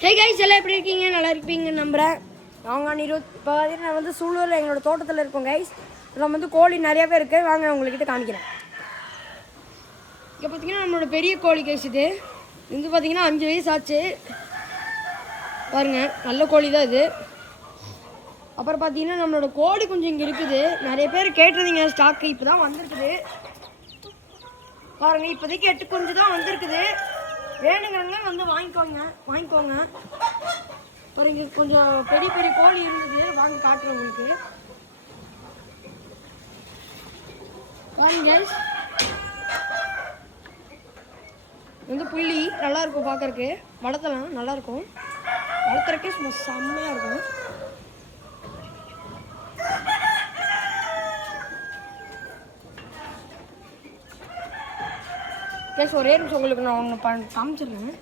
Hey guys, எல்லாம் எப்படி இருக்கீங்க? நல்லா இருப்பீங்கன்னு நம்புகிறேன். நாங்கள் இப்போ நான் வந்து சூலூரில் எங்களோட தோட்டத்தில் இருக்கோம் கைஸ். இதில் வந்து கோழி நிறையாவே இருக்குது. வாங்க உங்கள்கிட்ட காமிக்கிறேன். இங்கே பார்த்தீங்கன்னா நம்மளோட பெரிய கோழி கைஸ். இது வந்து பார்த்தீங்கன்னா 5 வயசு ஆச்சு பாருங்கள். நல்ல கோழி தான் இது. அப்புறம் பார்த்தீங்கன்னா நம்மளோட கோழி கொஞ்சம் இங்கே இருக்குது. நிறைய பேர் கேட்டிருந்தீங்க ஸ்டாக்கு. இப்போ தான் வந்திருக்குது பாருங்கள். இப்போதைக்கு 8 குஞ்சு தான் வந்திருக்குது. வேணுங்கிறவங்க வந்து வாங்கிக்கோங்க. அப்புறம் இங்கே கொஞ்சம் பெரிய பெரிய கோழி இருந்தது, வாங்கி காட்டுறேன் உங்களுக்கு. வாங்க கைஸ், வந்து புள்ளி நல்லாயிருக்கும் பார்க்கறக்கு. வளர்த்தலாம் நல்லாயிருக்கும், வளர்த்துறக்கே சும்மா செம்மையாக இருக்கும். கேஸ் ஒரே நிமிஷம் உங்களுக்கு நான் ஒன்று காமிச்சிருக்கேன்.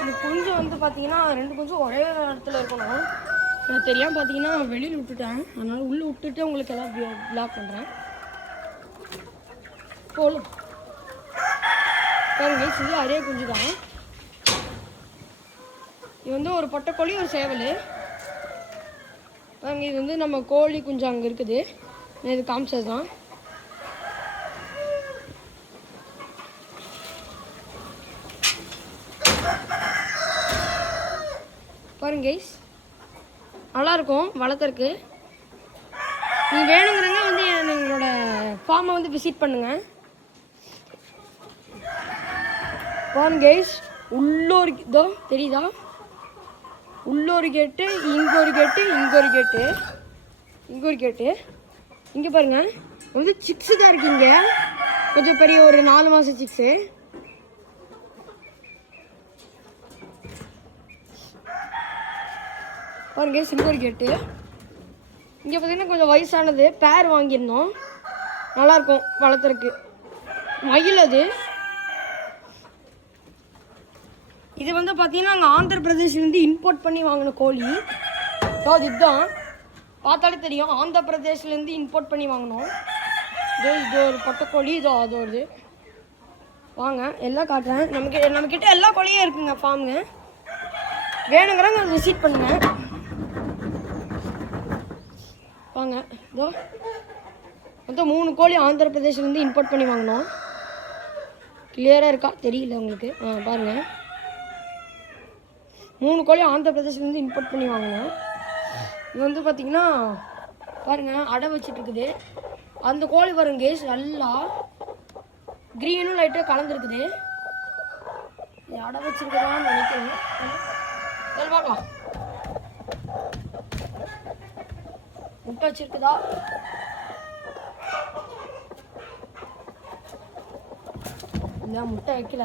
இந்த குஞ்சு வந்து பார்த்தீங்கன்னா 2 குஞ்சும் ஒரே இடத்துல இருக்கணும். நான் தெரியாமல் பார்த்தீங்கன்னா வெளியில் விட்டுட்டேன். அதனால் உள்ளே விட்டுட்டு உங்களுக்கு எல்லாம் பிளாக் பண்ணுறேன். போலும் பாருங்க, இது அதே குஞ்சு தான். இது வந்து ஒரு பொட்டைக்கோழி, ஒரு சேவல் பாருங்க. இது வந்து நம்ம கோழி குஞ்சு அங்கே இருக்குது. நான் இது காமிச்சது தான். பாருங்க கைஸ், நல்லாயிருக்கும் வளர்த்துறக்கு. நீங்கள் வேணுங்கிறவங்க வந்து எங்களோட ஃபார்மை வந்து விசிட் பண்ணுங்கள். பாருங்க கைஸ், உள்ளூர் இதோ தெரியுதா? உள்ளூர் கேட்டு, இங்கே ஒரு கேட்டு, இங்கே ஒரு கேட்டு, இங்கே ஒரு கேட்டு. இங்கே பாருங்கள், வந்து சிக்ஸு தான் இருக்குங்க. கொஞ்சம் பெரிய ஒரு 4 மாதம் சிக்ஸு. பாருங்க சிங்கூர் கேட்டு. இங்கே பார்த்தீங்கன்னா கொஞ்சம் வயசானது, பேர் வாங்கியிருந்தோம். நல்லாயிருக்கும் வளர்த்துறக்கு. மயில் அது. இது வந்து பார்த்தீங்கன்னா நாங்கள் ஆந்திர பிரதேஷ்லேருந்து இம்போர்ட் பண்ணி வாங்கின கோழி. அது இதுதான் பார்த்தாலே தெரியும், ஆந்திர பிரதேஷ்லேருந்து இம்போர்ட் பண்ணி வாங்கினோம். இது ஒரு பொட்டைக்கோழி, இதோ அது ஒரு வாங்க எல்லாம் காட்டுறேன். நம்மக்கிட்ட எல்லா கோழியும் இருக்குங்க ஃபார்முங்க. வேணுங்கிறவங்க அதை விசிட் பண்ணுங்கள். வாங்க, இதோ மொத்தம் 3 கோழி ஆந்திர பிரதேஷ்லேருந்து இம்போர்ட் பண்ணி வாங்கினோம். கிளியராக இருக்கா தெரியல உங்களுக்கு? பாருங்கள், 3 கோழி ஆந்திர பிரதேஷ்லேருந்து இம்போர்ட் பண்ணி வாங்கினோம். இது வந்து பார்த்திங்கன்னா பாருங்கள் அடை வச்சுட்ருக்குது. அந்த கோழி பாருங்க கேஸ், நல்லா க்ரீனும் லைட்டாக கலந்துருக்குது. இது அடை வச்சுருக்குதான்னு நினைக்கிறேன். பார்க்கலாம், முட்டை வச்சிருக்குதா? இல்லை, முட்டை வைக்கல.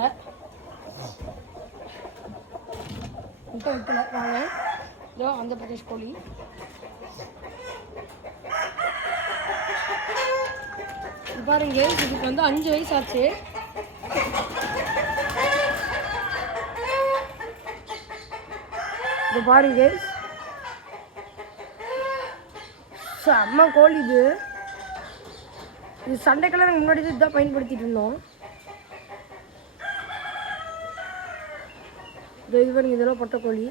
வாங்க, இதோ ஆந்திர பிரதேஷ் கோழி. பாருங்க, இதுக்கு வந்து 5 வயசு ஆச்சு. இது பாருங்க, செம்ம கோழி. இது சண்டைக்கெல்லாம் நாங்கள் முன்னாடி இதுதான் பயன்படுத்திட்டு இருந்தோம். இது பாருங்க, இதெல்லாம் பொட்டைக்கோழி.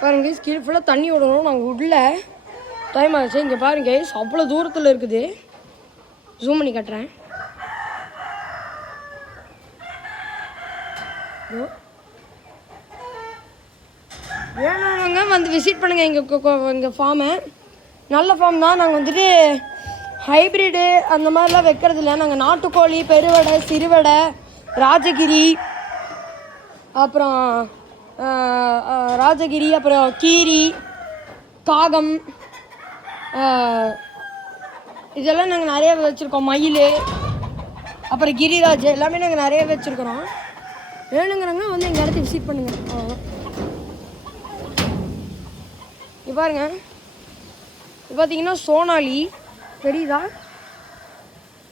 பாருங்க கீழே ஃபுல்லாக தண்ணி விடணும். நாங்கள் உள்ள டைம் ஆச்சு. இங்கே பாருங்க அவ்வளோ தூரத்தில் இருக்குது. ஜூம் பண்ணி காட்டுறேன். வேணுங்க வந்து விசிட் பண்ணுங்கள் எங்கள் ஃபார்மை. நல்ல ஃபார்ம் தான். நாங்கள் வந்துட்டு ஹைப்ரிடு அந்த மாதிரிலாம் வைக்கிறதில்ல. நாங்கள் நாட்டுக்கோழி, பெருவடை, சிறுவடை, ராஜகிரி, அப்புறம் அப்புறம் கீரி, காகம், இதெல்லாம் நாங்கள் நிறைய வச்சுருக்கோம். மயில், அப்புறம் கிரிராஜ் எல்லாமே நாங்கள் நிறைய வச்சுருக்குறோம். வேணுங்கிறவங்க வந்து எங்கள் இடத்த விசிட் பண்ணுங்கள். இது பாருங்க, இது பார்த்தீங்கன்னா சோனாலி தெரியுதா?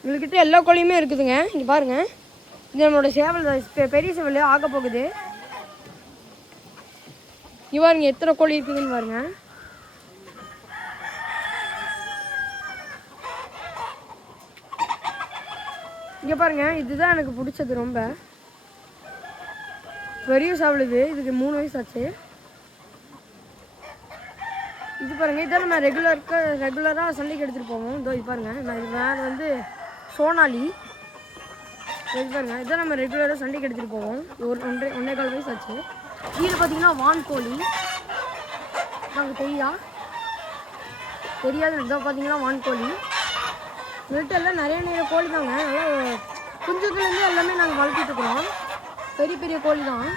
உங்கள்கிட்ட எல்லா கோழியுமே இருக்குதுங்க. இங்கே பாருங்கள், இது நம்மளோட சேவல், பெரிய சேவல் ஆக போகுது. இங்கே பாருங்க எத்தனை கோழி இருக்குதுன்னு பாருங்க. இங்கே பாருங்கள், இதுதான் எனக்கு பிடிச்சது ரொம்ப. பெரிய சாவல் இதுக்கு 3 வயசு ஆச்சு. இது பாருங்கள், இதான் நம்ம ரெகுலராக சண்டைக்கு எடுத்துகிட்டு போவோம். இதோ இது பாருங்கள், நான் இது வேறு வந்து சோனாலி. இது பாருங்கள், இதான் நம்ம ரெகுலராக சண்டைக்கு எடுத்துகிட்டு போவோம். ஒரு 1.25 வயசு ஆச்சு. கீழே பார்த்தீங்கன்னா வான்கோழி. நாங்கள் தெரியாது. இதான் பார்த்தீங்கன்னா வான்கோழி. நெட்டெல்லாம் நிறைய கோழி தாங்க. நல்லா குஞ்சுக்குலேருந்து எல்லாமே நாங்கள் வளர்த்திட்டு இருக்கிறோம். பெரிய கோழி தான்.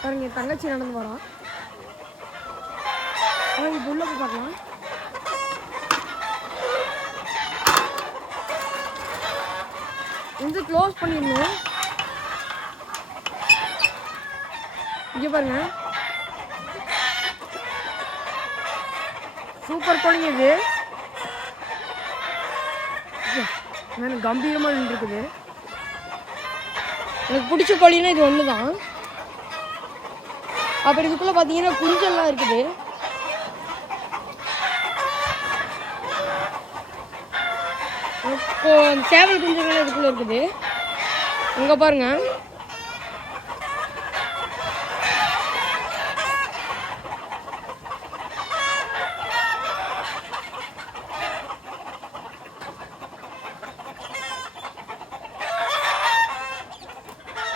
பாருங்க, என் தங்கச்சி நடந்து வரோம். இது உள்ள போய் பார்க்கலாம். இது க்ளோஸ் பண்ணிடணும். இங்கே பாருங்க, சூப்பர் கோழிங்க இது. எனக்கு கம்பீரமாக நின்றுருக்குது. எனக்கு பிடிச்ச கோழின்னா இது ஒன்று தான். அப்புறம் இதுக்குள்ளே பார்த்தீங்கன்னா குஞ்செல்லாம் இருக்குது. சேவல் குஞ்சுகள் இதுக்குள்ளே இருக்குது. இங்கே பாருங்க,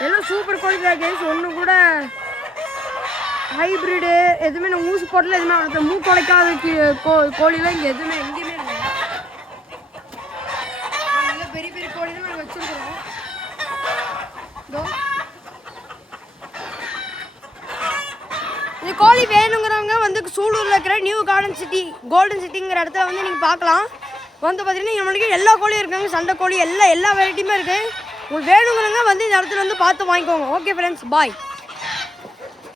எல்லாம் சூப்பர் கோழி தான் கேஸ். ஒன்று கூட ஹைப்ரிடு எதுவுமே நான் ஊசி போட்டல, எதுவுமே அவனுக்கு மூக்கு உடைக்காத கோழிலாம் இங்கே எங்கேயுமே இல்லை. பெரிய கோழி தான் நாங்கள் வச்சுருக்கிறோம். இந்த கோழி வேணுங்கிறவங்க வந்து சூலூரில் இருக்கிற நியூ கோல்டன் சிட்டிங்கிற இடத்துல வந்து நீங்கள் பார்க்கலாம். வந்து பார்த்தீங்கன்னா நம்மளுக்கு எல்லா கோழியும் இருக்காங்க. சண்டை கோழி எல்லா வெரைட்டியுமே இருக்குது. உங்களுக்கு வேணுங்கிறவங்க வந்து இந்த இடத்துல வந்து பார்த்து வாங்கிக்கோங்க. ஓகே ஃப்ரெண்ட்ஸ், பாய்.